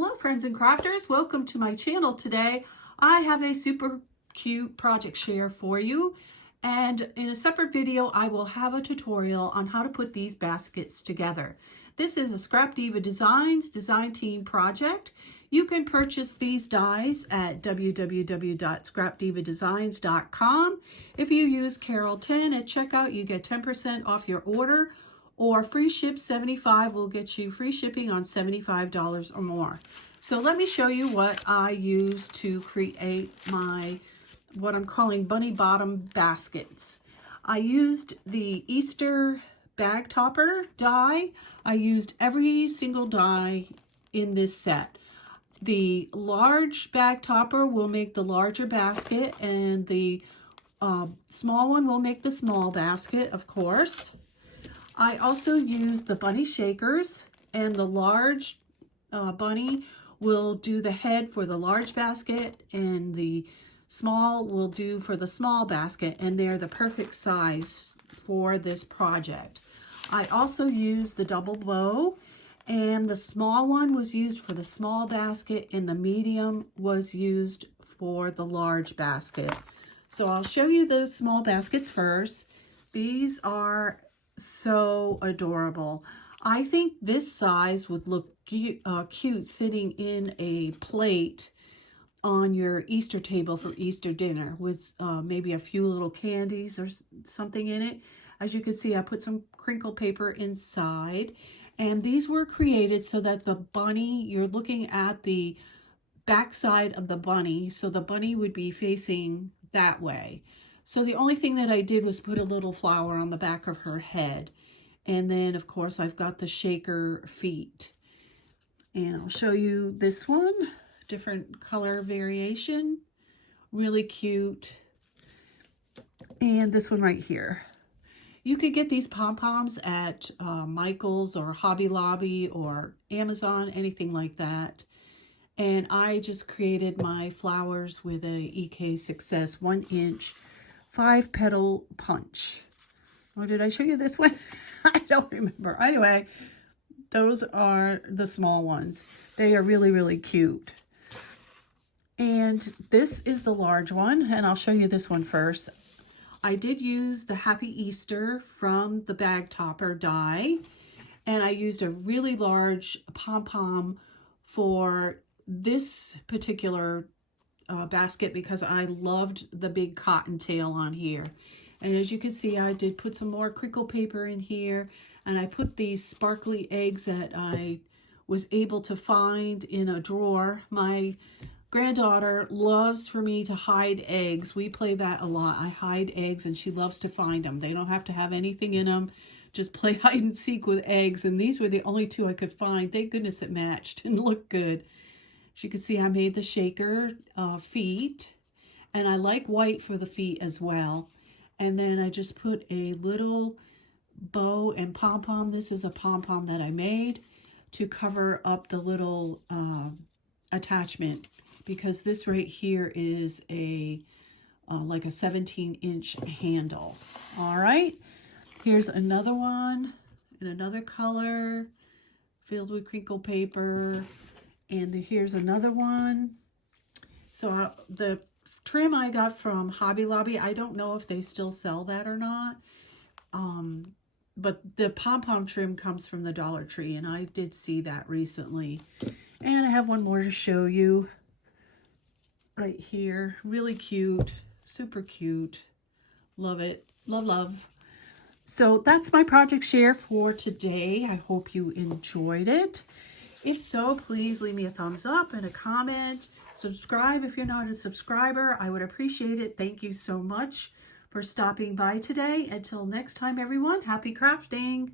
Hello friends and crafters, welcome to my channel. Today I have a super cute project share for you, and in a separate video I will have a tutorial on how to put these baskets together. This is a Scrapdiva Designs design team project. You can purchase these dies at www.scrapdivadesigns.com. If you use Carol10 at checkout, you get 10% off your order, or free ship 75 will get you free shipping on $75 or more. So let me show you what I use to create my, what I'm calling bunny bottom baskets. I used the Easter bag topper die. I used every single die in this set. The large bag topper will make the larger basket, and the small one will make the small basket, of course. I also used the bunny shakers, and the large bunny will do the head for the large basket, and the small will do for the small basket, and they're the perfect size for this project. I also used the double bow, and the small one was used for the small basket, and the medium was used for the large basket. So I'll show you those small baskets first. These are so adorable. I think this size would look cute sitting in a plate on your Easter table for Easter dinner with maybe a few little candies or something in it. As you can see, I put some crinkle paper inside, and these were created so that the bunny, you're looking at the back side of the bunny, so the bunny would be facing that way. So the only thing that I did was put a little flower on the back of her head. And then, of course, I've got the shaker feet. And I'll show you this one, different color variation, really cute. And this one right here. You could get these pom-poms at Michael's or Hobby Lobby or Amazon, anything like that. And I just created my flowers with a EK Success 1-inch 5-petal punch. Or did I show you this one? I don't remember. Anyway, those are the small ones. They are really, really cute. And this is the large one, and I'll show you this one first. I did use the Happy Easter from the bag topper die, and I used a really large pom-pom for this particular basket because I loved the big cottontail on here. And as you can see, I did put some more crinkle paper in here, and I put these sparkly eggs that I was able to find in a drawer. My granddaughter loves for me to hide eggs. We play that a lot. I hide eggs, and she loves to find them. They don't have to have anything in them. Just play hide and seek with eggs, and these were the only two I could find. Thank goodness it matched and looked good. As you can see, I made the shaker feet, and I like white for the feet as well. And then I just put a little bow and pom-pom. This is a pom-pom that I made to cover up the little attachment, because this right here is a like a 17-inch handle. All right, here's another one in another color filled with crinkle paper. And here's another one. So the trim I got from Hobby Lobby, I don't know if they still sell that or not. But the pom-pom trim comes from the Dollar Tree, and I did see that recently. And I have one more to show you right here. Really cute, super cute. Love it. Love, love. So that's my project share for today. I hope you enjoyed it. If so, please leave me a thumbs up and a comment. Subscribe if you're not a subscriber. I would appreciate it. Thank you so much for stopping by today. Until next time, everyone, happy crafting.